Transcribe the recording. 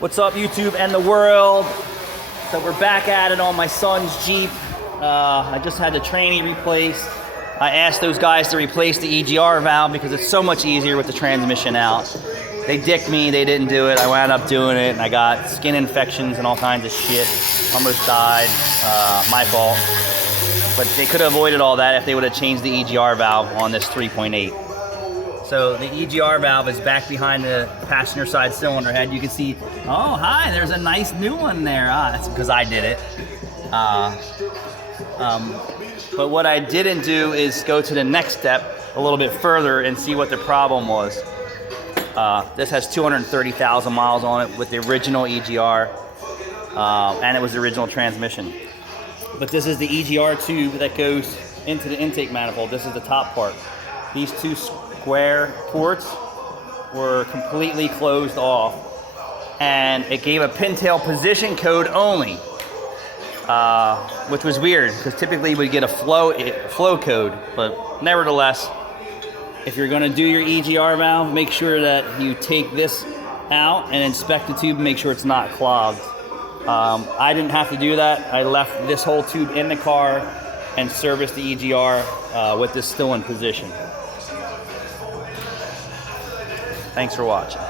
What's up, YouTube and the world? So we're back at it on my son's Jeep. I just had the tranny replaced. I asked those guys to replace the EGR valve because it's so much easier with the transmission out. They dicked me, they didn't do it. I wound up doing it and I got skin infections and all kinds of shit. Almost died, my fault. But they could have avoided all that if they would have changed the EGR valve on this 3.8. So the EGR valve is back behind the passenger side cylinder head. You can see, oh hi, there's a nice new one there. That's because I did it. But what I didn't do is go to the next step a little bit further and see what the problem was. This has 230,000 miles on it with the original EGR, and it was the original transmission. But this is the EGR tube that goes into the intake manifold. This is the top part. These two square ports were completely closed off, and it gave a pintail position code only, which was weird because typically we get a flow code. But nevertheless, if you're going to do your EGR valve, make sure that you take this out and inspect the tube and make sure it's not clogged. I didn't have to do that. I left this whole tube in the car and serviced the EGR with this still in position. Thanks for watching.